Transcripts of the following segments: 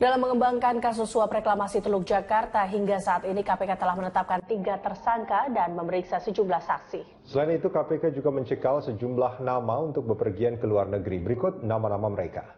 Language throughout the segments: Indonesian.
Dalam mengembangkan kasus suap reklamasi Teluk Jakarta, hingga saat ini KPK telah menetapkan 3 tersangka dan memeriksa sejumlah saksi. Selain itu, KPK juga mencekal sejumlah nama untuk bepergian ke luar negeri. Berikut nama-nama mereka.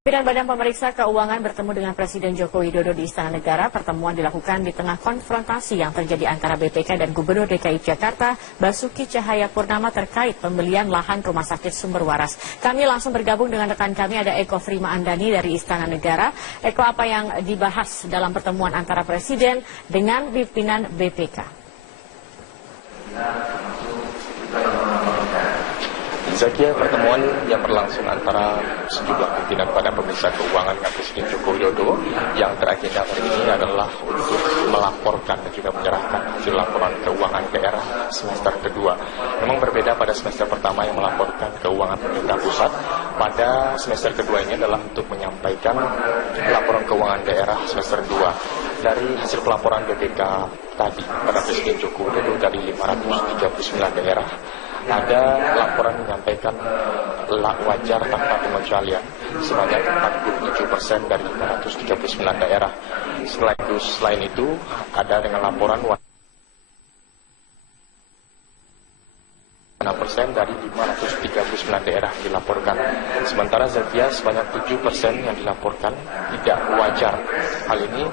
Pimpinan Badan Pemeriksa Keuangan bertemu dengan Presiden Joko Widodo di Istana Negara. Pertemuan dilakukan di tengah konfrontasi yang terjadi antara BPK dan Gubernur DKI Jakarta, Basuki Cahayapurnama terkait pembelian lahan Rumah Sakit Sumber Waras. Kami langsung bergabung dengan rekan kami, ada Eko Frima Andani dari Istana Negara. Eko, apa yang dibahas dalam pertemuan antara Presiden dengan pimpinan BPK? Saya kira pertemuan yang berlangsung antara sejumlah pimpinan Badan Pemeriksa Keuangan dengan Presiden Joko Widodo yang teragenda hari ini adalah untuk melaporkan dan juga menyerahkan hasil laporan keuangan daerah semester kedua. Memang berbeda pada semester pertama yang melaporkan keuangan pemerintah pusat. Pada semester kedua ini adalah untuk menyampaikan laporan keuangan daerah semester 2. Dari hasil pelaporan BPK tadi pada Presiden Joko Widodo dari 539 daerah, ada laporan menyampaikan wajar tanpa pengecualian sebanyak 47% dari 539 daerah. Selain itu ada dengan laporan 6% dari 539 daerah dilaporkan. Sementara Zakia sebanyak 7% yang dilaporkan tidak wajar. Hal ini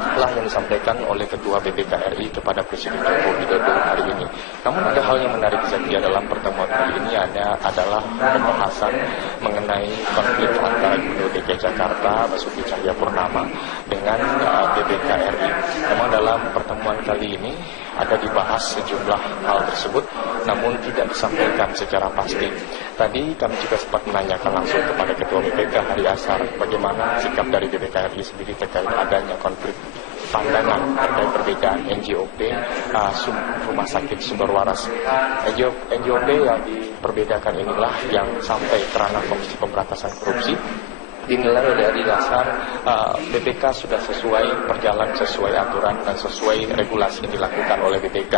telah yang disampaikan oleh Ketua BPK RI kepada Presiden Joko Widodo hari ini. Namun ada hal yang menarik Zakia dalam pertemuan hari ini adalah pembahasan mengenai konflik antara Gubernur DKI Jakarta Basuki Cahayapurnama dengan BPK RI. Memang dalam pertemuan kali ini ada dibahas sejumlah hal tersebut, namun tidak disampaikan secara pasti. Tadi kami juga sempat menanyakan langsung kepada Ketua BPK Hari Ashar bagaimana sikap dari BPK RI sendiri terkait adanya konflik pandangan terkait perbedaan NJOP Rumah Sakit Sumber Waras. NJOP yang diperbedakan inilah yang sampai ke ranah Komisi Pemberantasan Korupsi. Dinilai dari dasar BPK sudah berjalan sesuai aturan dan sesuai regulasi yang dilakukan oleh BPK.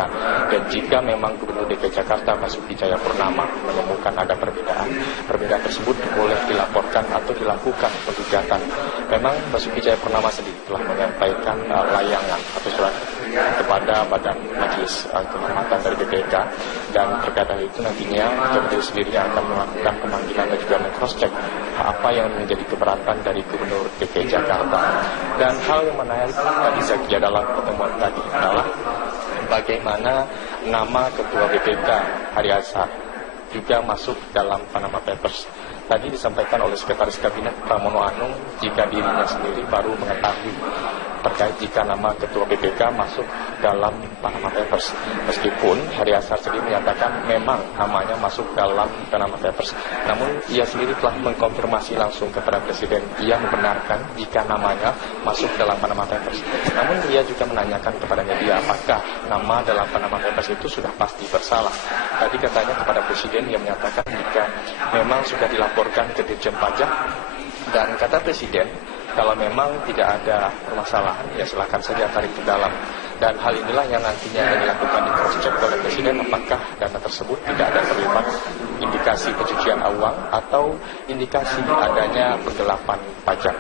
Dan jika memang Gubernur DKI Jakarta Basuki Cahayapurnama menemukan ada perbedaan tersebut boleh dilaporkan atau dilakukan penggugatan. Memang Basuki Cahayapurnama sendiri telah menyampaikan layangan atau surat kepada Badan Majelis Kehormatan dari BPK, dan terkait hal itu nantinya Ketua sendiri akan melakukan pemanggilan dan juga meng-cross-check apa yang menjadi keberatan dari Gubernur DKI Jakarta. Dan hal yang menarik tadi Zakia dalam pertemuan tadi adalah bagaimana nama Ketua BPK Hari Ashar juga masuk dalam Panama Papers. Tadi disampaikan oleh Sekretaris Kabinet Pramono Anung jika dirinya sendiri baru mengetahui terkait jika nama Ketua BPK masuk dalam Panama Papers. Meskipun Hari Ashar sendiri menyatakan memang namanya masuk dalam Panama Papers, namun ia sendiri telah mengkonfirmasi langsung kepada Presiden ia membenarkan jika namanya masuk dalam Panama Papers. Namun ia juga menanyakan kepada media apakah nama dalam Panama Papers itu sudah pasti bersalah. Tadi katanya kepada Presiden ia menyatakan jika memang sudah dilaporkan ke Ditjen Pajak, dan kata Presiden kalau memang tidak ada permasalahan ya silakan saja tarik ke dalam. Dan hal inilah yang nantinya dilakukan di cross check oleh Presiden apakah dana tersebut tidak ada terlibat indikasi pencucian uang atau indikasi adanya penggelapan pajak.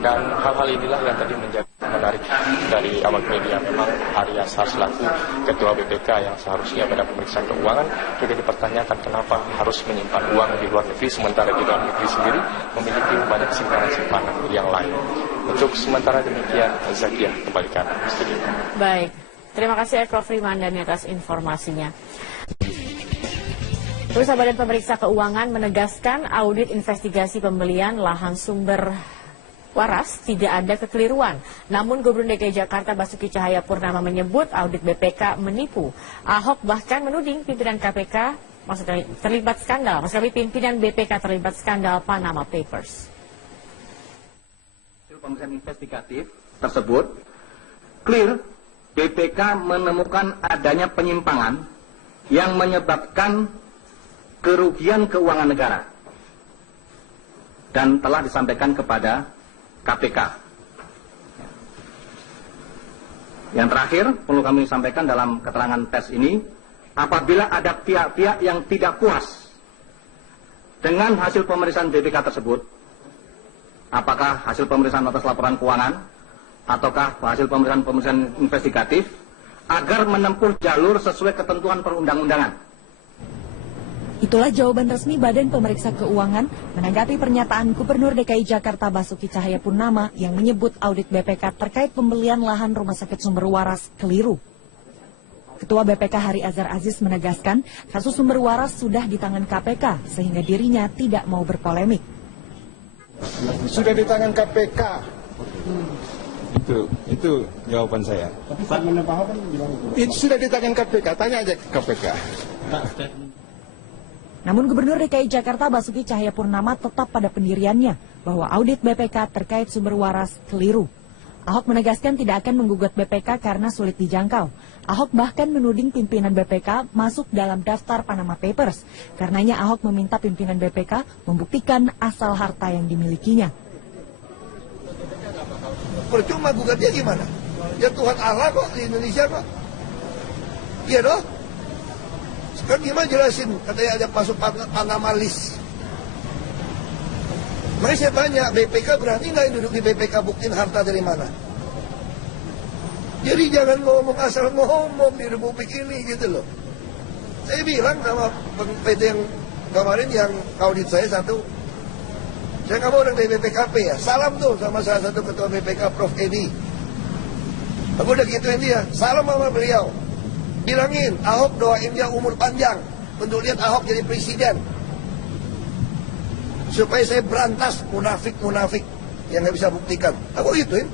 Dan hal-hal inilah yang tadi menjadi menarik dari awak media. Memang Ari Azhar selaku Ketua BPK yang seharusnya pada pemeriksaan keuangan juga dipertanyakan kenapa harus menyimpan uang di luar negeri sementara di dalam negeri sendiri memiliki banyak simpanan-simpanan yang lain. Untuk sementara demikian, Zakia kembali ke Anda studio. Baik, terima kasih Eko Frimandani atas informasinya. Perusahaan Badan Pemeriksa Keuangan menegaskan audit investigasi pembelian lahan sumber waras tidak ada kekeliruan. Namun Gubernur DKI Jakarta Basuki Cahayapurnama menyebut audit BPK menipu. Ahok bahkan menuding pimpinan KPK maksudnya terlibat skandal. Pimpinan BPK terlibat skandal Panama Papers. Pemeriksaan investigatif tersebut clear BPK menemukan adanya penyimpangan yang menyebabkan kerugian keuangan negara dan telah disampaikan kepada KPK. Yang terakhir perlu kami sampaikan dalam keterangan pers ini, apabila ada pihak-pihak yang tidak puas dengan hasil pemeriksaan BPK tersebut, apakah hasil pemeriksaan atas laporan keuangan ataukah hasil pemeriksaan investigatif, agar menempuh jalur sesuai ketentuan perundang-undangan. Itulah jawaban resmi Badan Pemeriksa Keuangan menanggapi pernyataan Gubernur DKI Jakarta Basuki Cahayapurnama yang menyebut audit BPK terkait pembelian lahan Rumah Sakit Sumber Waras keliru. Ketua BPK Hari Azhar Aziz menegaskan kasus sumber waras sudah di tangan KPK sehingga dirinya tidak mau berpolemik. Sudah di tangan KPK. Itu jawaban saya. Tapi statementnya Pak Ahok kan bilang itu sudah di tangan KPK, tanya aja ke KPK. Namun Gubernur DKI Jakarta Basuki Cahayapurnama tetap pada pendiriannya bahwa audit BPK terkait sumber waras keliru. Ahok menegaskan tidak akan menggugat BPK karena sulit dijangkau. Ahok bahkan menuding pimpinan BPK masuk dalam daftar Panama Papers. Karenanya Ahok meminta pimpinan BPK membuktikan asal harta yang dimilikinya. Percuma gugatnya gimana? Ya Tuhan Allah kok di Indonesia kok. Iya dong. Sekarang gimana jelasin? Katanya ada masuk Panama list. Makanya saya tanya, BPK berani nggak duduk di BPK buktiin harta dari mana? Jadi jangan ngomong asal ngomong di Republik ini gitu loh. Saya bilang sama PT yang kemarin yang audit saya satu, saya nggak mau orang dari BPKP ya. Salam tuh sama salah satu ketua BPK Prof. Edi. Aku udah gituin dia, salam sama beliau. Bilangin, Ahok doain dia umur panjang untuk lihat Ahok jadi presiden. Supaya saya berantas munafik-munafik yang nggak bisa buktikan. Aku gituin.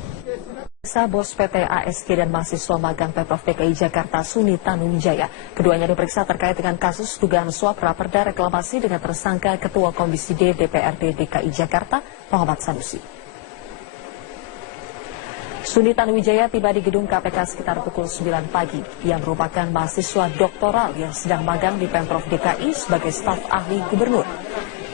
Bos PT ASG dan mahasiswa magang Pemprov DKI Jakarta Suni Tanuwijaya. Keduanya diperiksa terkait dengan kasus dugaan suap raperda reklamasi dengan tersangka Ketua Komisi D DPRD DKI Jakarta Muhammad Sanusi. Suni Tanuwijaya tiba di gedung KPK sekitar pukul 9 pagi. Ia merupakan mahasiswa doktoral yang sedang magang di Pemprov DKI sebagai staf ahli gubernur.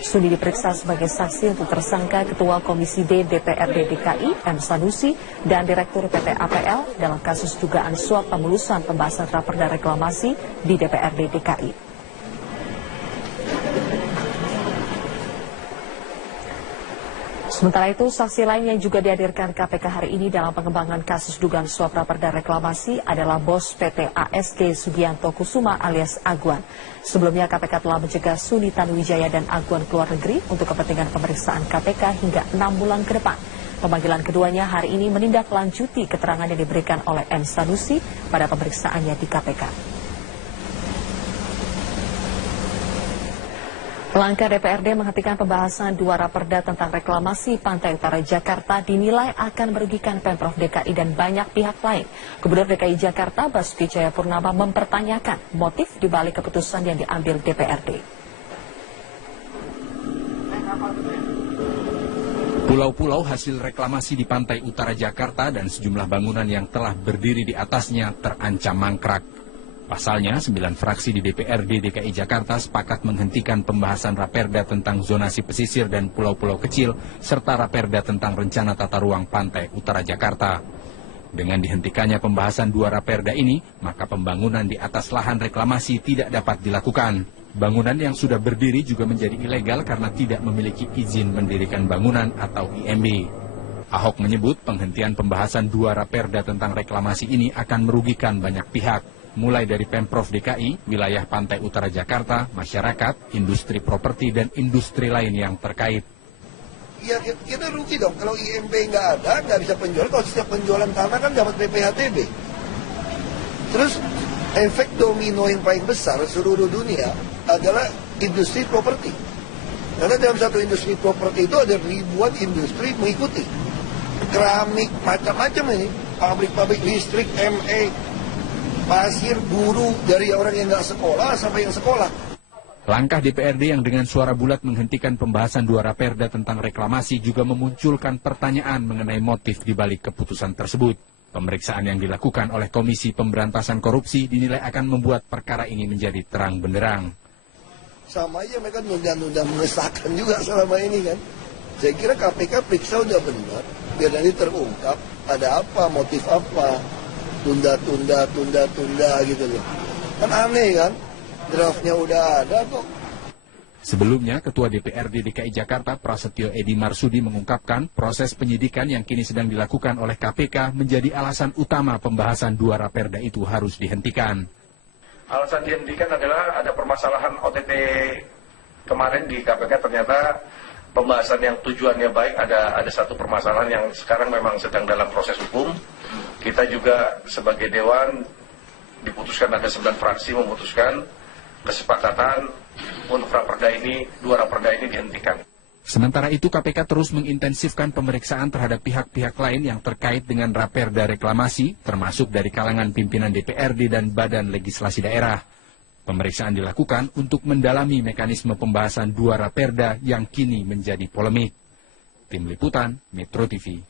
Suni diperiksa sebagai saksi untuk tersangka Ketua Komisi D DPRD DKI M. Sanusi dan Direktur PT APL dalam kasus dugaan suap pemulusan pembahasan raperda reklamasi di DPRD DKI. Sementara itu, saksi lain yang juga dihadirkan KPK hari ini dalam pengembangan kasus dugaan suap raperda reklamasi adalah bos PT ASG Sugianto Kusuma alias Agwan. Sebelumnya KPK telah mencegah Suni Tanuwijaya dan Agwan ke luar negeri untuk kepentingan pemeriksaan KPK hingga 6 bulan ke depan. Pemanggilan keduanya hari ini menindaklanjuti keterangan yang diberikan oleh M. Sanusi pada pemeriksaannya di KPK. Langkah DPRD menghentikan pembahasan dua raperda tentang reklamasi Pantai Utara Jakarta dinilai akan merugikan Pemprov DKI dan banyak pihak lain. Gubernur DKI Jakarta Basuki Cahayapurnama mempertanyakan motif dibalik keputusan yang diambil DPRD. Pulau-pulau hasil reklamasi di Pantai Utara Jakarta dan sejumlah bangunan yang telah berdiri di atasnya terancam mangkrak. Pasalnya, 9 fraksi di DPRD DKI Jakarta sepakat menghentikan pembahasan raperda tentang zonasi pesisir dan pulau-pulau kecil, serta raperda tentang rencana tata ruang Pantai Utara Jakarta. Dengan dihentikannya pembahasan dua raperda ini, maka pembangunan di atas lahan reklamasi tidak dapat dilakukan. Bangunan yang sudah berdiri juga menjadi ilegal karena tidak memiliki izin mendirikan bangunan atau IMB. Ahok menyebut penghentian pembahasan 2 raperda tentang reklamasi ini akan merugikan banyak pihak, mulai dari Pemprov DKI, wilayah pantai utara Jakarta, masyarakat, industri properti, dan industri lain yang terkait. Ya kita rugi dong, kalau IMB nggak ada, nggak bisa penjualan. Kalau setiap penjualan tanah kan dapat PPHTB. Terus efek domino yang paling besar seluruh dunia adalah industri properti. Karena dalam satu industri properti itu ada ribuan industri mengikuti. Keramik, macam-macam ini. Pabrik-pabrik listrik, ME, pasir, buruh, dari orang yang nggak sekolah sampai yang sekolah. Langkah DPRD yang dengan suara bulat menghentikan pembahasan 2 raperda tentang reklamasi juga memunculkan pertanyaan mengenai motif di balik keputusan tersebut. Pemeriksaan yang dilakukan oleh Komisi Pemberantasan Korupsi dinilai akan membuat perkara ini menjadi terang benderang. Sama aja mereka nunda-nunda mengesahkan juga selama ini kan. Saya kira KPK periksa udah benar, biar nanti terungkap ada apa, motif apa, tunda gitu loh. Kan aneh kan, draftnya udah ada kok. Sebelumnya, Ketua DPRD DKI Jakarta Prasetyo Edy Marsudi mengungkapkan proses penyidikan yang kini sedang dilakukan oleh KPK menjadi alasan utama pembahasan 2 raperda itu harus dihentikan. Alasan dihentikan adalah ada permasalahan OTT kemarin di KPK, ternyata pembahasan yang tujuannya baik, ada satu permasalahan yang sekarang memang sedang dalam proses hukum. Kita juga sebagai Dewan diputuskan, ada 9 fraksi memutuskan kesepakatan untuk raperda ini, 2 raperda ini dihentikan. Sementara itu KPK terus mengintensifkan pemeriksaan terhadap pihak-pihak lain yang terkait dengan raperda reklamasi, termasuk dari kalangan pimpinan DPRD dan Badan Legislasi Daerah. Pemeriksaan dilakukan untuk mendalami mekanisme pembahasan 2 raperda yang kini menjadi polemik. Tim Liputan, Metro TV.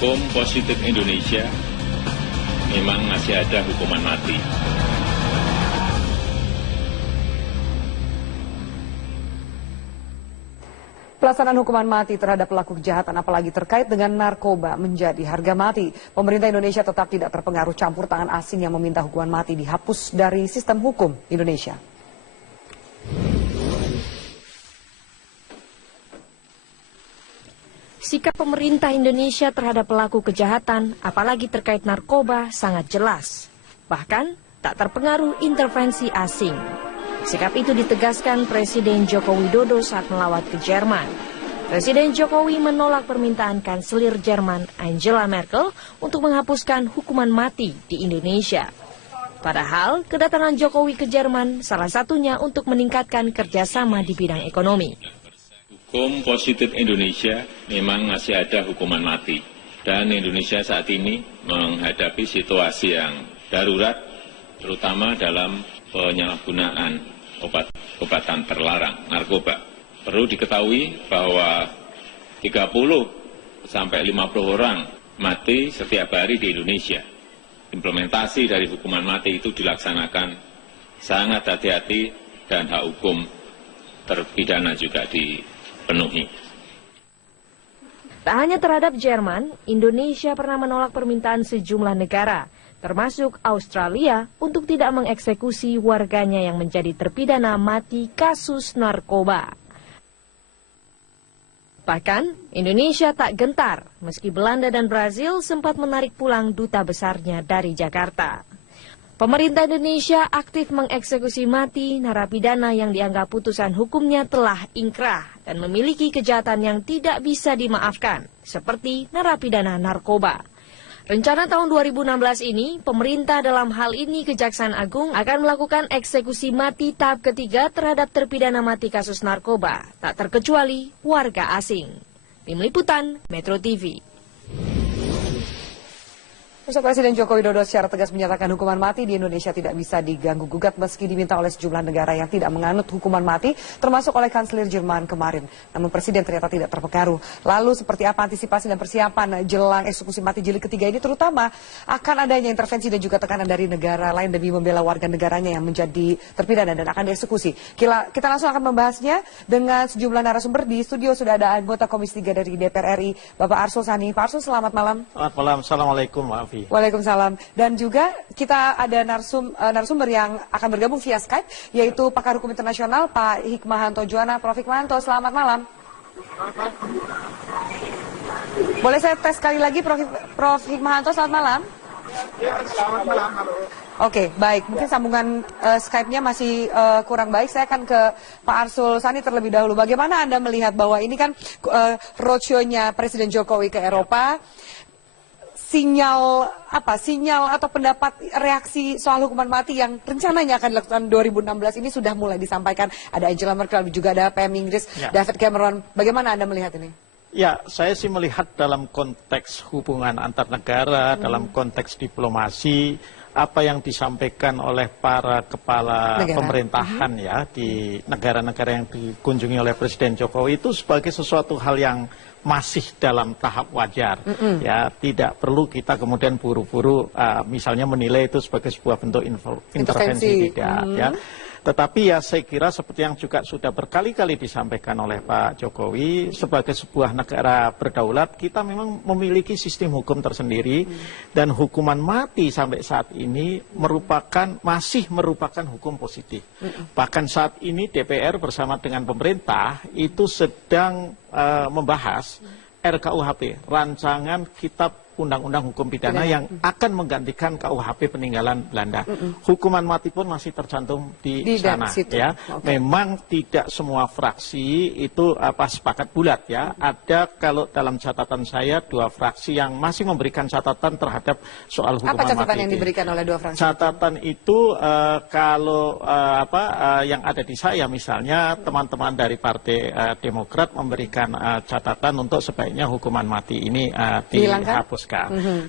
Hukum positif Indonesia memang masih ada hukuman mati. Pelaksanaan hukuman mati terhadap pelaku kejahatan apalagi terkait dengan narkoba menjadi harga mati. Pemerintah Indonesia tetap tidak terpengaruh campur tangan asing yang meminta hukuman mati dihapus dari sistem hukum Indonesia. Sikap pemerintah Indonesia terhadap pelaku kejahatan, apalagi terkait narkoba, sangat jelas. Bahkan, tak terpengaruh intervensi asing. Sikap itu ditegaskan Presiden Joko Widodo saat melawat ke Jerman. Presiden Jokowi menolak permintaan Kanselir Jerman Angela Merkel untuk menghapuskan hukuman mati di Indonesia. Padahal, kedatangan Jokowi ke Jerman salah satunya untuk meningkatkan kerjasama di bidang ekonomi. Hukum positif Indonesia memang masih ada hukuman mati. Dan Indonesia saat ini menghadapi situasi yang darurat, terutama dalam penyalahgunaan obat-obatan terlarang, narkoba. Perlu diketahui bahwa 30 sampai 50 orang mati setiap hari di Indonesia. Implementasi dari hukuman mati itu dilaksanakan sangat hati-hati dan hak hukum terpidana juga dipenuhi. Tak hanya terhadap Jerman, Indonesia pernah menolak permintaan sejumlah negara, termasuk Australia, untuk tidak mengeksekusi warganya yang menjadi terpidana mati kasus narkoba. Bahkan, Indonesia tak gentar, meski Belanda dan Brazil sempat menarik pulang duta besarnya dari Jakarta. Pemerintah Indonesia aktif mengeksekusi mati narapidana yang dianggap putusan hukumnya telah ingkrah dan memiliki kejahatan yang tidak bisa dimaafkan, seperti narapidana narkoba. Rencana tahun 2016 ini, pemerintah dalam hal ini Kejaksaan Agung akan melakukan eksekusi mati tahap ketiga terhadap terpidana mati kasus narkoba, tak terkecuali warga asing. Tim Liputan, Metro TV. Pusat Presiden Joko Widodo secara tegas menyatakan hukuman mati di Indonesia tidak bisa diganggu-gugat meski diminta oleh sejumlah negara yang tidak menganut hukuman mati, termasuk oleh Kanselir Jerman kemarin. Namun Presiden ternyata tidak terpengaruh. Lalu seperti apa antisipasi dan persiapan jelang eksekusi mati jilid ketiga ini, terutama akan adanya intervensi dan juga tekanan dari negara lain demi membela warga negaranya yang menjadi terpidana dan akan dieksekusi. Kita langsung akan membahasnya dengan sejumlah narasumber. Di studio sudah ada anggota Komisi 3 dari DPR RI, Bapak Arsul Sani. Pak Arsul, selamat malam. Selamat malam. Assalamualaikum, Mbak Afi. Waalaikumsalam. Dan juga kita ada narasumber yang akan bergabung via Skype, yaitu pakar hukum internasional Pak Hikmahanto Juwana. Prof. Hikmahanto, selamat malam. Boleh saya tes sekali lagi, Prof. Hikmahanto, selamat malam. Ya, selamat malam. Oke, baik. Mungkin sambungan Skype-nya masih kurang baik. Saya akan ke Pak Arsul Sani terlebih dahulu. Bagaimana Anda melihat bahwa ini kan roadshow-nya Presiden Jokowi ke Eropa, sinyal atau pendapat reaksi soal hukuman mati yang rencananya akan dilakukan 2016 ini sudah mulai disampaikan. Ada Angela Merkel, juga ada PM Inggris, David Cameron. Bagaimana Anda melihat ini? Ya, saya sih melihat dalam konteks hubungan antar negara, dalam konteks diplomasi, apa yang disampaikan oleh para kepala pemerintahan ya di negara-negara yang dikunjungi oleh Presiden Jokowi itu sebagai sesuatu hal yang masih dalam tahap wajar, ya tidak perlu kita kemudian buru-buru misalnya menilai itu sebagai sebuah bentuk intervensi tidak, ya. Tetapi ya saya kira seperti yang juga sudah berkali-kali disampaikan oleh Pak Jokowi, sebagai sebuah negara berdaulat kita memang memiliki sistem hukum tersendiri dan hukuman mati sampai saat ini masih merupakan hukum positif. Bahkan saat ini DPR bersama dengan pemerintah itu sedang membahas RKUHP, rancangan kitab Undang-Undang Hukum Pidana yang akan menggantikan KUHP peninggalan Belanda. Hukuman mati pun masih tercantum di sana. Ya. Memang tidak semua fraksi itu sepakat bulat ya. Ada kalau dalam catatan saya 2 fraksi yang masih memberikan catatan terhadap soal hukuman mati. Apa catatan yang diberikan oleh 2 fraksi? Catatan itu kalau yang ada di saya misalnya teman-teman dari Partai Demokrat memberikan catatan untuk sebaiknya hukuman mati ini dihapuskan.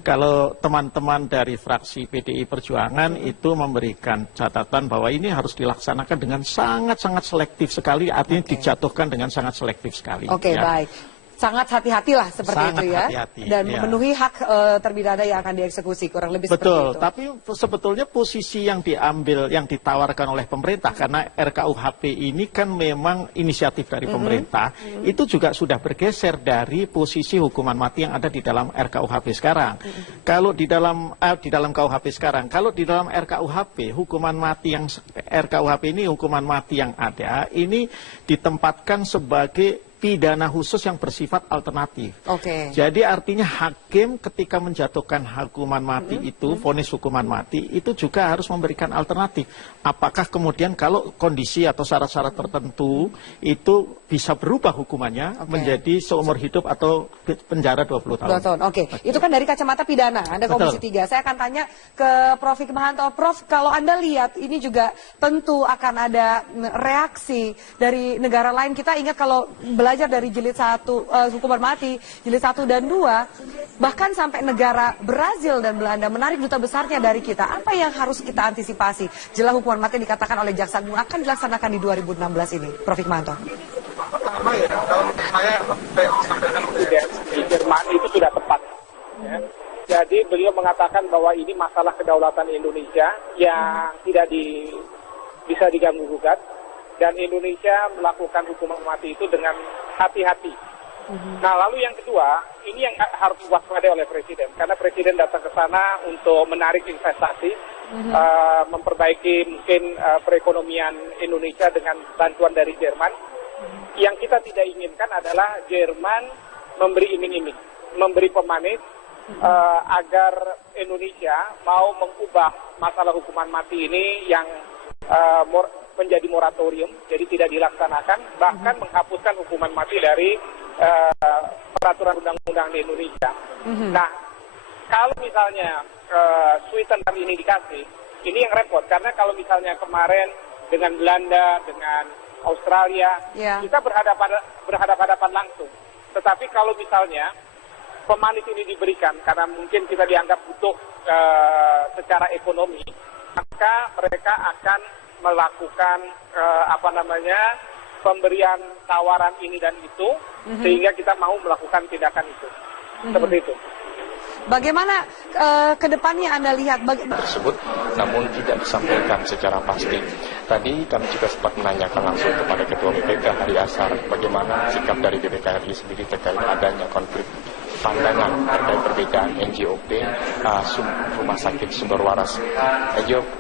Kalau teman-teman dari fraksi PDI Perjuangan itu memberikan catatan bahwa ini harus dilaksanakan dengan sangat-sangat selektif sekali, artinya dijatuhkan dengan sangat selektif sekali. Oke, baik. Sangat hati-hatilah seperti itu ya. Dan memenuhi hak terpidana yang akan dieksekusi, kurang lebih seperti itu. Betul, tapi sebetulnya posisi yang diambil, yang ditawarkan oleh pemerintah, karena RKUHP ini kan memang inisiatif dari pemerintah, itu juga sudah bergeser dari posisi hukuman mati yang ada di dalam RKUHP sekarang. Kalau di dalam KUHP sekarang, kalau di dalam RKUHP, hukuman mati yang RKUHP ini hukuman mati yang ada, ini ditempatkan sebagai pidana khusus yang bersifat alternatif. Jadi artinya hakim ketika menjatuhkan hukuman mati itu, vonis hukuman mati, itu juga harus memberikan alternatif. Apakah kemudian kalau kondisi atau syarat-syarat tertentu itu bisa berubah hukumannya menjadi seumur hidup atau penjara 20 tahun. Itu kan dari kacamata pidana, Anda Komisi 3. Saya akan tanya ke Prof. Hikmahanto. Prof, kalau Anda lihat ini juga tentu akan ada reaksi dari negara lain. Kita ingat kalau belajar dari jilid 1 hukuman mati, jilid 1 dan 2, bahkan sampai negara Brazil dan Belanda menarik duta besarnya dari kita. Apa yang harus kita antisipasi jelang hukuman mati dikatakan oleh Jaksa Agung akan dilaksanakan di 2016 ini, Prof. Hikmahanto? Pertama ya, kalau saya sampaikan Presiden di Jerman itu sudah tepat. Ya. Jadi beliau mengatakan bahwa ini masalah kedaulatan Indonesia yang tidak bisa diganggu-gugat. Dan Indonesia melakukan hukuman mati itu dengan hati-hati. Nah, lalu yang kedua, ini yang harus diwaspadai oleh Presiden. Karena Presiden datang ke sana untuk menarik investasi, memperbaiki mungkin perekonomian Indonesia dengan bantuan dari Jerman. Yang kita tidak inginkan adalah Jerman memberi iming-iming, memberi pemanis agar Indonesia mau mengubah masalah hukuman mati ini yang menjadi moratorium, jadi tidak dilaksanakan, bahkan menghapuskan hukuman mati dari peraturan undang-undang di Indonesia. Nah, kalau misalnya sweetener ini dikasih, ini yang repot, karena kalau misalnya kemarin dengan Belanda, dengan Australia, kita berhadapan langsung. Tetapi kalau misalnya pemanis ini diberikan karena mungkin kita dianggap butuh secara ekonomi, maka mereka akan melakukan pemberian tawaran ini dan itu, sehingga kita mau melakukan tindakan itu. Seperti itu. Bagaimana ke depannya Anda lihat tersebut, namun tidak disampaikan secara pasti. Tadi kami juga sempat menanyakan langsung kepada Ketua BPK Hari Ashar bagaimana sikap dari BPK RI sendiri terkait adanya konflik pandangan terkait perbedaan NJOP Rumah Sakit Sumber Waras.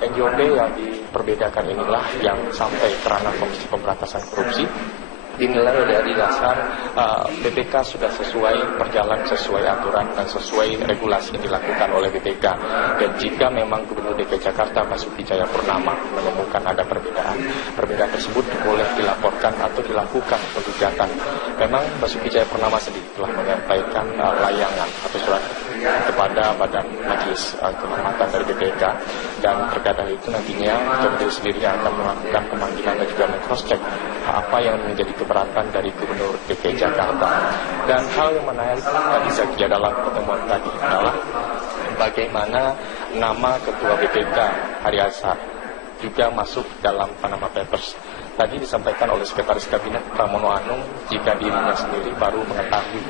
NJOP yang diperbedakan inilah yang sampai ke ranah Komisi Pemberantasan Korupsi. Dinilai oleh Hari Ashar BPK sudah berjalan sesuai aturan dan sesuai regulasi yang dilakukan oleh BPK. Dan jika memang Gubernur DKI Jakarta Basuki Cahayapurnama menemukan ada perbedaan tersebut boleh dilaporkan atau dilakukan penggugatan. Memang Basuki Cahayapurnama sendiri telah menyampaikan layangan atau surat kepada Badan Majelis Kehormatan dari BPK, dan terkait hal itu nantinya Kementerian sendiri akan melakukan pemanggilan dan juga meng-cross-check apa yang menjadi keberatan dari Gubernur DKI Jakarta. Dan hal yang menarik tadi Zakia dalam pertemuan tadi adalah bagaimana nama Ketua BPK Hari Ashar juga masuk dalam Panama Papers. Tadi disampaikan oleh Sekretaris Kabinet Pramono Anung jika dirinya sendiri baru mengetahui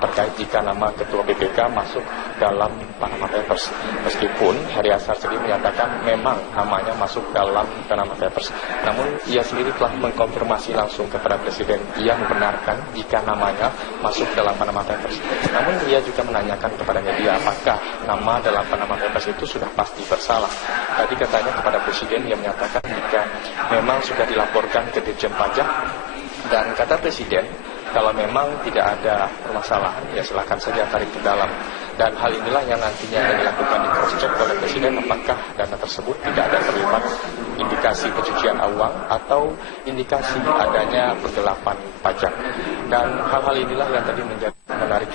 terkait jika nama Ketua BPK masuk dalam Panama Papers. Meskipun Hari Ashar sendiri menyatakan memang namanya masuk dalam Panama Papers, namun ia sendiri telah mengkonfirmasi langsung kepada Presiden ia membenarkan jika namanya masuk dalam Panama Papers. Namun ia juga menanyakan kepada media apakah nama dalam Panama Papers itu sudah pasti bersalah. Tadi katanya kepada Presiden ia menyatakan jika memang sudah dilaporkan ke Ditjen Pajak, dan kata Presiden kalau memang tidak ada permasalahan ya silakan saja tarik ke dalam. Dan hal inilah yang nantinya akan dilakukan di cross-check oleh Presiden apakah dana tersebut tidak ada terlibat indikasi pencucian uang atau indikasi adanya penggelapan pajak. Dan hal-hal inilah yang tadi menjadi menarik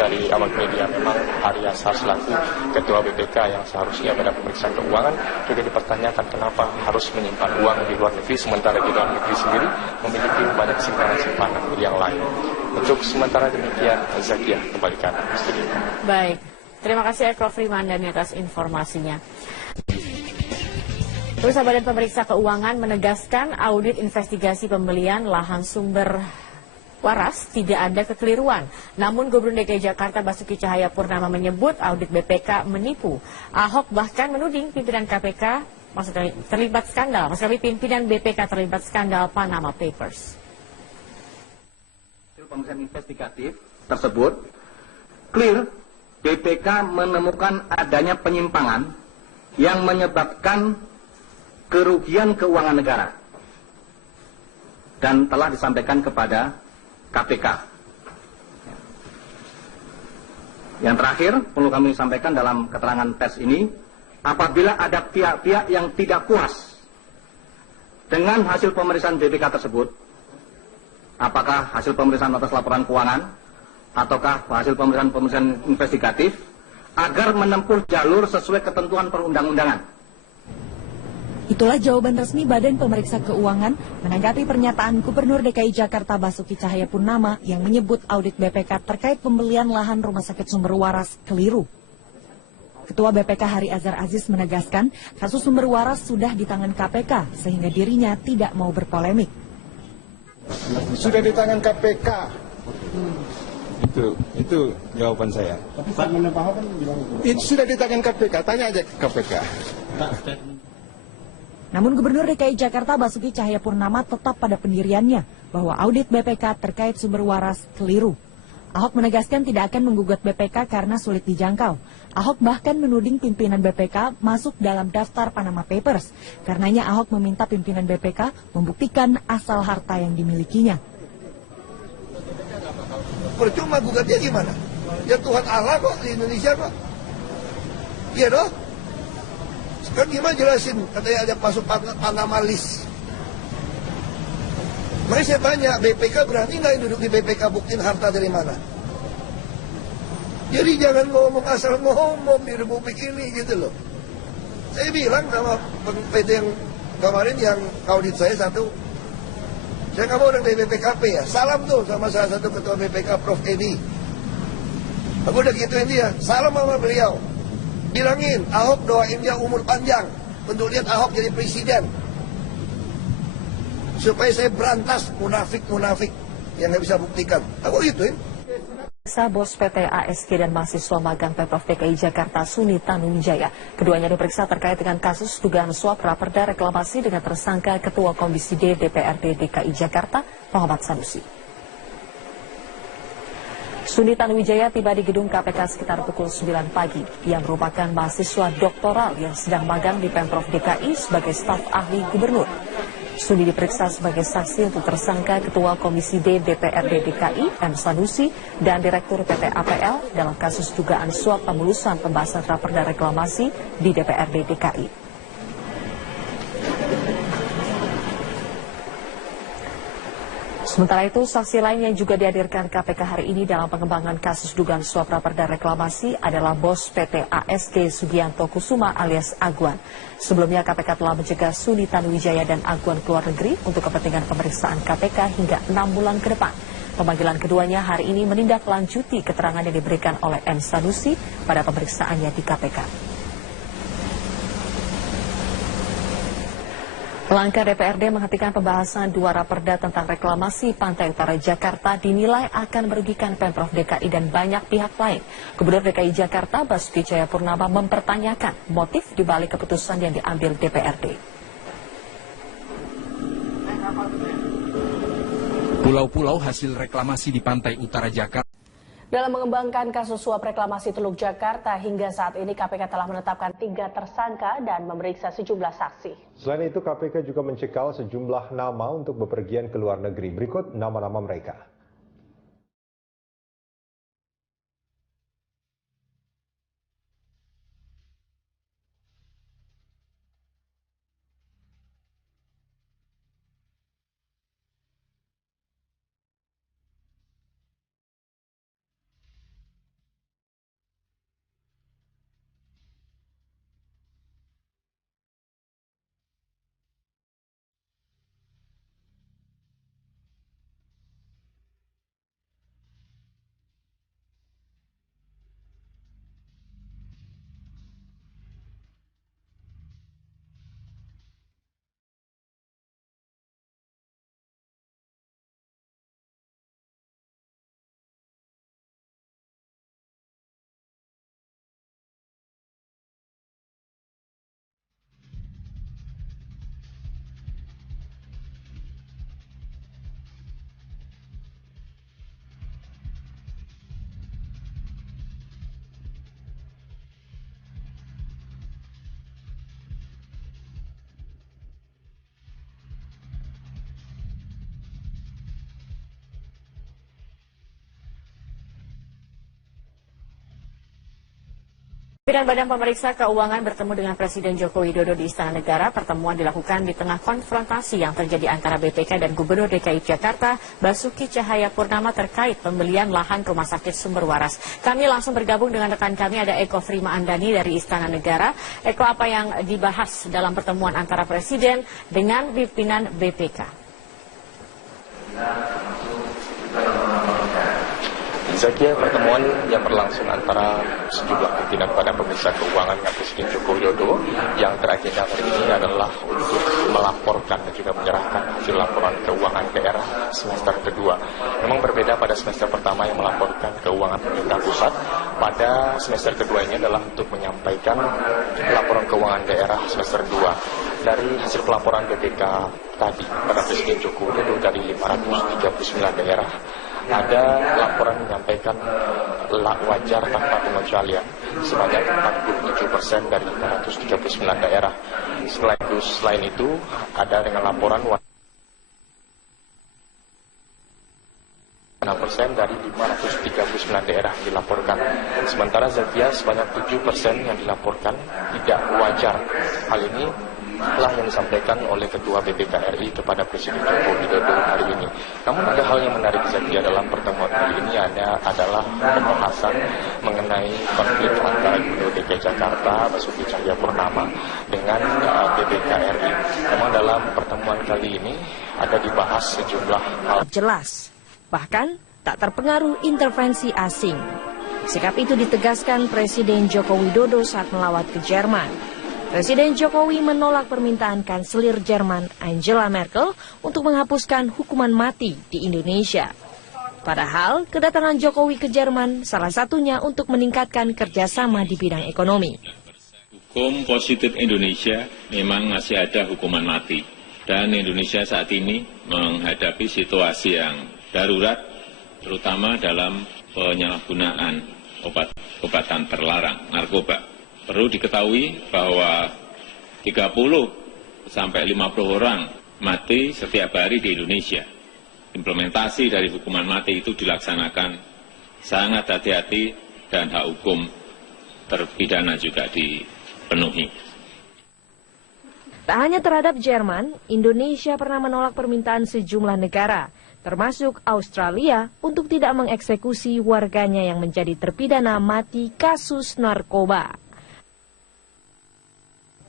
dari awak media. Memang Hari Ashar selaku Ketua BPK yang seharusnya pada pemeriksaan keuangan juga dipertanyakan kenapa harus menyimpan uang di luar negeri sementara di dalam negeri sendiri memiliki banyak simpanan yang lain. Untuk sementara demikian, Zakia kembalikan studio. Baik, terima kasih Eko Frimandani atas informasinya. Terus Badan Pemeriksa Keuangan menegaskan audit investigasi pembelian lahan sumber waras tidak ada kekeliruan. Namun Gubernur DKI Jakarta Basuki Cahayapurnama menyebut audit BPK menipu. Ahok bahkan menuding pimpinan KPK terlibat skandal. Pimpinan BPK terlibat skandal Panama Papers. Pemeriksaan investigatif tersebut clear BPK menemukan adanya penyimpangan yang menyebabkan kerugian keuangan negara dan telah disampaikan kepada KPK. Yang terakhir perlu kami sampaikan dalam keterangan pers ini, apabila ada pihak-pihak yang tidak puas dengan hasil pemeriksaan BPK tersebut, apakah hasil pemeriksaan atas laporan keuangan ataukah hasil pemeriksaan investigatif, agar menempuh jalur sesuai ketentuan perundang-undangan. Itulah jawaban resmi Badan Pemeriksa Keuangan menanggapi pernyataan Gubernur DKI Jakarta Basuki Cahayapurnama yang menyebut audit BPK terkait pembelian lahan Rumah Sakit Sumber Waras keliru. Ketua BPK Hari Ashar Aziz menegaskan kasus sumber waras sudah di tangan KPK sehingga dirinya tidak mau berpolemik. Sudah di tangan KPK. Itu jawaban saya. Tapi Pak Ahok kan bilang itu sudah di tangan KPK. Tanya aja ke KPK. Namun Gubernur DKI Jakarta Basuki Cahayapurnama tetap pada pendiriannya bahwa audit BPK terkait sumber waras keliru. Ahok menegaskan tidak akan menggugat BPK karena sulit dijangkau. Ahok bahkan menuding pimpinan BPK masuk dalam daftar Panama Papers. Karenanya Ahok meminta pimpinan BPK membuktikan asal harta yang dimilikinya. Percuma gugatnya gimana? Ya Tuhan Allah kok di Indonesia kok. Iya dong. Sekarang gimana jelasin? Katanya ada masuk Panama list. Makanya saya tanya, BPK berani nggak duduk di BPK buktiin harta dari mana? Jadi jangan ngomong asal ngomong di Republik ini gitu loh. Saya bilang sama PT yang kemarin yang audit saya satu, saya nggak mau orang dari BPKP ya. Salam tuh sama salah satu ketua BPK Prof. Edi. Aku udah gituin dia, salam sama beliau. Bilangin, Ahok doain dia umur panjang untuk lihat Ahok jadi presiden. Supaya saya berantas munafik-munafik yang nggak bisa buktikan. Aku gituin. Bos PT ASG dan mahasiswa magang Pemprov DKI Jakarta Suni Tanuwijaya. Keduanya diperiksa terkait dengan kasus dugaan suap raperda reklamasi dengan tersangka Ketua Komisi D DPRD DKI Jakarta Muhammad Sanusi. Suni Tanuwijaya tiba di gedung KPK sekitar pukul 9 pagi. Ia merupakan mahasiswa doktoral yang sedang magang di Pemprov DKI sebagai staf ahli gubernur. Suni diperiksa sebagai saksi untuk tersangka Ketua Komisi D DPRD DKI M. Sanusi dan Direktur PT APL dalam kasus dugaan suap pemulusan pembahasan raperda reklamasi di DPRD DKI. Sementara itu, saksi lain yang juga dihadirkan KPK hari ini dalam pengembangan kasus dugaan suap raperda reklamasi adalah bos PT ASG Sugianto Kusuma alias Agwan. Sebelumnya KPK telah mencegah Suni Tanuwijaya dan Agwan ke luar negeri untuk kepentingan pemeriksaan KPK hingga 6 bulan ke depan. Pemanggilan keduanya hari ini menindaklanjuti keterangan yang diberikan oleh M. Sanusi pada pemeriksaannya di KPK. Langkah DPRD menghentikan pembahasan dua raperda tentang reklamasi Pantai Utara Jakarta dinilai akan merugikan Pemprov DKI dan banyak pihak lain. Gubernur DKI Jakarta Basuki Cahayapurnama mempertanyakan motif dibalik keputusan yang diambil DPRD. Pulau-pulau hasil reklamasi di Pantai Utara Jakarta. Dalam mengembangkan kasus suap reklamasi Teluk Jakarta, hingga saat ini KPK telah menetapkan 3 tersangka dan memeriksa sejumlah saksi. Selain itu, KPK juga mencekal sejumlah nama untuk bepergian ke luar negeri. Berikut nama-nama mereka. Pimpinan Badan Pemeriksa Keuangan bertemu dengan Presiden Joko Widodo di Istana Negara. Pertemuan dilakukan di tengah konfrontasi yang terjadi antara BPK dan Gubernur DKI Jakarta Basuki Cahayapurnama terkait pembelian lahan Rumah Sakit Sumber Waras. Kami langsung bergabung dengan rekan kami, ada Eko Frima Andani dari Istana Negara. Eko, apa yang dibahas dalam pertemuan antara Presiden dengan pimpinan BPK? Saya kira pertemuan yang berlangsung antara sejumlah pimpinan Badan Pemeriksa Keuangan dengan Presiden Joko Widodo yang teragenda hari ini adalah untuk melaporkan dan juga menyerahkan hasil laporan keuangan daerah semester kedua. Memang berbeda pada semester pertama yang melaporkan keuangan pemerintah pusat. Pada semester kedua ini adalah untuk menyampaikan laporan keuangan daerah semester 2. Dari hasil pelaporan BPK tadi pada Presiden Joko Widodo dari 539 daerah, ada laporan menyampaikan wajar tanpa pengecualian sebanyak 47% dari 539 daerah. Selain itu, ada dengan laporan 6% dari 539 daerah yang dilaporkan. Sementara Zakia sebanyak 7% yang dilaporkan tidak wajar. Hal ini telah yang disampaikan oleh Ketua BPK RI kepada Presiden Joko Widodo hari ini. Namun ada hal yang menarik Zakia dalam pertemuan hari ini adalah pembahasan mengenai konflik antara Gubernur DKI Jakarta Basuki Cahayapurnama dengan BPK RI. Memang dalam pertemuan kali ini ada dibahas sejumlah hal. Jelas, bahkan tak terpengaruh intervensi asing. Sikap itu ditegaskan Presiden Joko Widodo saat melawat ke Jerman. Presiden Jokowi menolak permintaan Kanselir Jerman Angela Merkel untuk menghapuskan hukuman mati di Indonesia. Padahal kedatangan Jokowi ke Jerman salah satunya untuk meningkatkan kerjasama di bidang ekonomi. Hukum positif Indonesia memang masih ada hukuman mati. Dan Indonesia saat ini menghadapi situasi yang darurat, terutama dalam penyalahgunaan obat-obatan terlarang, narkoba. Perlu diketahui bahwa 30 sampai 50 orang mati setiap hari di Indonesia. Implementasi dari hukuman mati itu dilaksanakan sangat hati-hati dan hak hukum terpidana juga dipenuhi. Tak hanya terhadap Jerman, Indonesia pernah menolak permintaan sejumlah negara, termasuk Australia, untuk tidak mengeksekusi warganya yang menjadi terpidana mati kasus narkoba.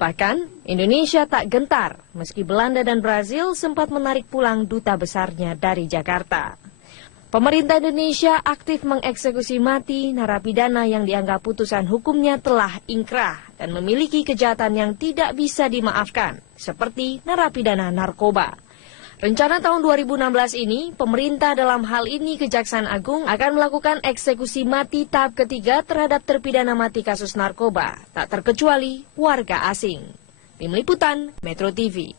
Bahkan, Indonesia tak gentar meski Belanda dan Brazil sempat menarik pulang duta besarnya dari Jakarta. Pemerintah Indonesia aktif mengeksekusi mati narapidana yang dianggap putusan hukumnya telah ingkrah dan memiliki kejahatan yang tidak bisa dimaafkan, seperti narapidana narkoba. Rencana tahun 2016 ini, pemerintah dalam hal ini Kejaksaan Agung akan melakukan eksekusi mati tahap ketiga terhadap terpidana mati kasus narkoba, tak terkecuali warga asing. Tim Liputan, Metro TV.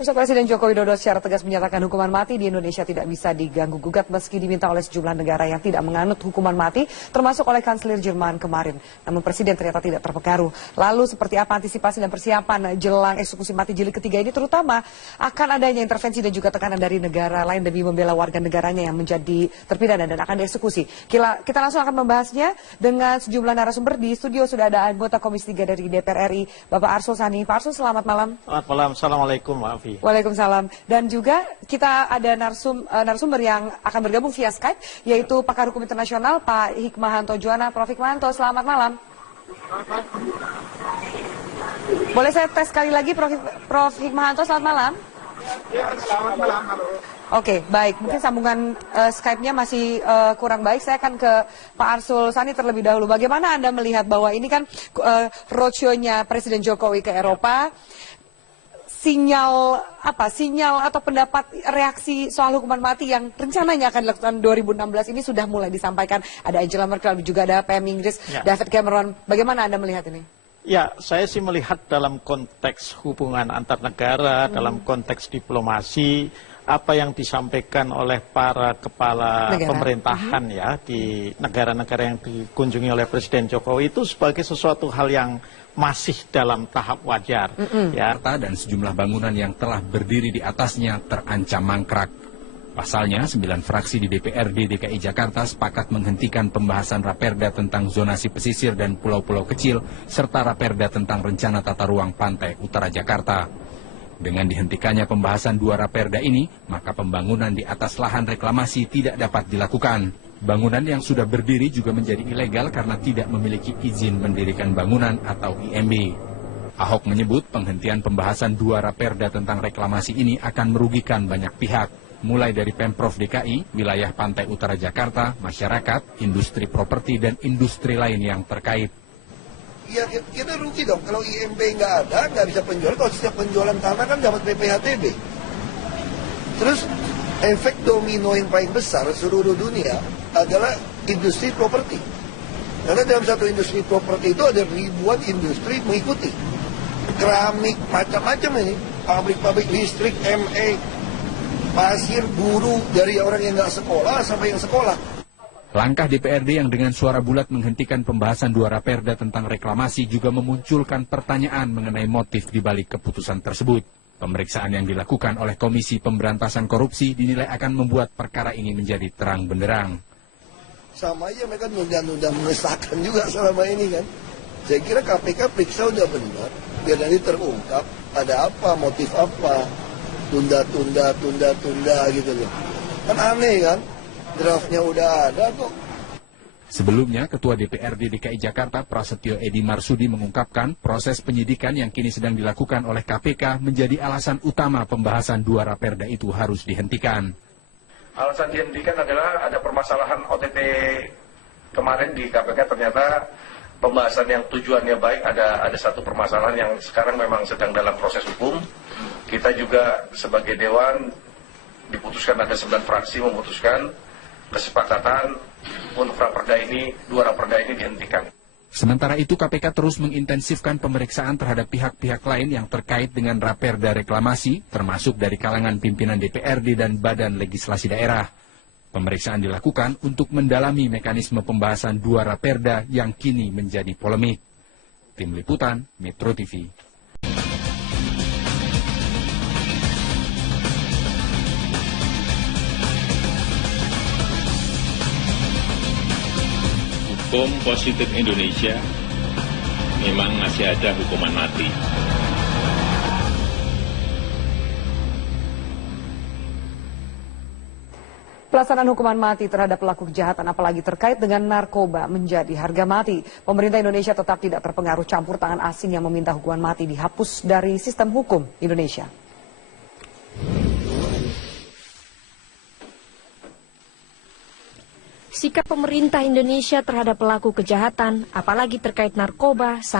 Presiden Joko Widodo secara tegas menyatakan hukuman mati di Indonesia tidak bisa diganggu-gugat meski diminta oleh sejumlah negara yang tidak menganut hukuman mati, termasuk oleh Kanselir Jerman kemarin. Namun Presiden ternyata tidak terpengaruh. Lalu seperti apa antisipasi dan persiapan jelang eksekusi mati jilid ketiga ini, terutama akan adanya intervensi dan juga tekanan dari negara lain demi membela warga negaranya yang menjadi terpidana dan akan dieksekusi. Kita langsung akan membahasnya dengan sejumlah narasumber. Di studio sudah ada anggota Komisi 3 dari DPR RI, Bapak Arsul Sani. Pak Arsul, selamat malam. Selamat malam. Assalamualaikum, Pak Afi. Waalaikumsalam. Dan juga kita ada narasumber yang akan bergabung via Skype, yaitu pakar hukum internasional Pak Hikmahanto Juwana. Prof. Hikmahanto, selamat malam. Boleh saya tes sekali lagi, Prof. Hikmahanto, selamat malam. Ya, selamat malam. Oke, baik. Mungkin sambungan Skype-nya masih kurang baik. Saya akan ke Pak Arsul Sani terlebih dahulu. Bagaimana Anda melihat bahwa ini kan roadshow-nya Presiden Jokowi ke Eropa, sinyal atau pendapat reaksi soal hukuman mati yang rencananya akan dilakukan 2016 ini sudah mulai disampaikan. Ada Angela Merkel, juga ada PM Inggris, David Cameron. Bagaimana Anda melihat ini? Ya, saya sih melihat dalam konteks hubungan antar negara, dalam konteks diplomasi, apa yang disampaikan oleh para kepala pemerintahan ya di negara-negara yang dikunjungi oleh Presiden Jokowi itu sebagai sesuatu hal yang masih dalam tahap wajar. Jakarta dan sejumlah bangunan yang telah berdiri di atasnya terancam mangkrak. Pasalnya, 9 fraksi di DPRD DKI Jakarta sepakat menghentikan pembahasan Raperda tentang zonasi pesisir dan pulau-pulau kecil, serta Raperda tentang rencana tata ruang pantai utara Jakarta. Dengan dihentikannya pembahasan 2 Raperda ini, maka pembangunan di atas lahan reklamasi tidak dapat dilakukan. Bangunan yang sudah berdiri juga menjadi ilegal karena tidak memiliki izin mendirikan bangunan atau IMB. Ahok menyebut penghentian pembahasan 2 Raperda tentang reklamasi ini akan merugikan banyak pihak, mulai dari Pemprov DKI, wilayah pantai utara Jakarta, masyarakat, industri properti, dan industri lain yang terkait. Ya kita rugi dong, kalau IMB nggak ada, nggak bisa penjualan. Kalau setiap penjualan tanah kan dapat PPHTB. Terus efek domino yang paling besar seluruh dunia adalah industri properti. Karena dalam satu industri properti itu ada ribuan industri mengikuti. Keramik, macam-macam ini. Pabrik-pabrik listrik, MA, pasir, buruh, dari orang yang nggak sekolah sampai yang sekolah. Langkah DPRD yang dengan suara bulat menghentikan pembahasan 2 Raperda tentang reklamasi juga memunculkan pertanyaan mengenai motif di balik keputusan tersebut. Pemeriksaan yang dilakukan oleh Komisi Pemberantasan Korupsi dinilai akan membuat perkara ini menjadi terang benderang. Sama aja mereka nunda-nunda mengesahkan juga selama ini kan. Saya kira KPK periksa udah benar, biar nanti terungkap ada apa, motif apa, tunda gitu loh. Kan aneh kan, draftnya udah ada kok. Sebelumnya, Ketua DPRD DKI Jakarta Prasetyo Edi Marsudi mengungkapkan proses penyidikan yang kini sedang dilakukan oleh KPK menjadi alasan utama pembahasan 2 Raperda itu harus dihentikan. Alasan dihentikan adalah ada permasalahan OTT kemarin di KPK, ternyata pembahasan yang tujuannya baik, ada satu permasalahan yang sekarang memang sedang dalam proses hukum. Kita juga sebagai Dewan diputuskan, ada 9 fraksi memutuskan kesepakatan untuk dua raperda ini dihentikan. Sementara itu KPK terus mengintensifkan pemeriksaan terhadap pihak-pihak lain yang terkait dengan raperda reklamasi, termasuk dari kalangan pimpinan DPRD dan Badan Legislasi Daerah. Pemeriksaan dilakukan untuk mendalami mekanisme pembahasan 2 raperda yang kini menjadi polemik. Tim Liputan, Metro TV. Hukum positif Indonesia memang masih ada hukuman mati. Pelaksanaan hukuman mati terhadap pelaku kejahatan apalagi terkait dengan narkoba menjadi harga mati. Pemerintah Indonesia tetap tidak terpengaruh campur tangan asing yang meminta hukuman mati dihapus dari sistem hukum Indonesia. Sikap pemerintah Indonesia terhadap pelaku kejahatan, apalagi terkait narkoba, sangat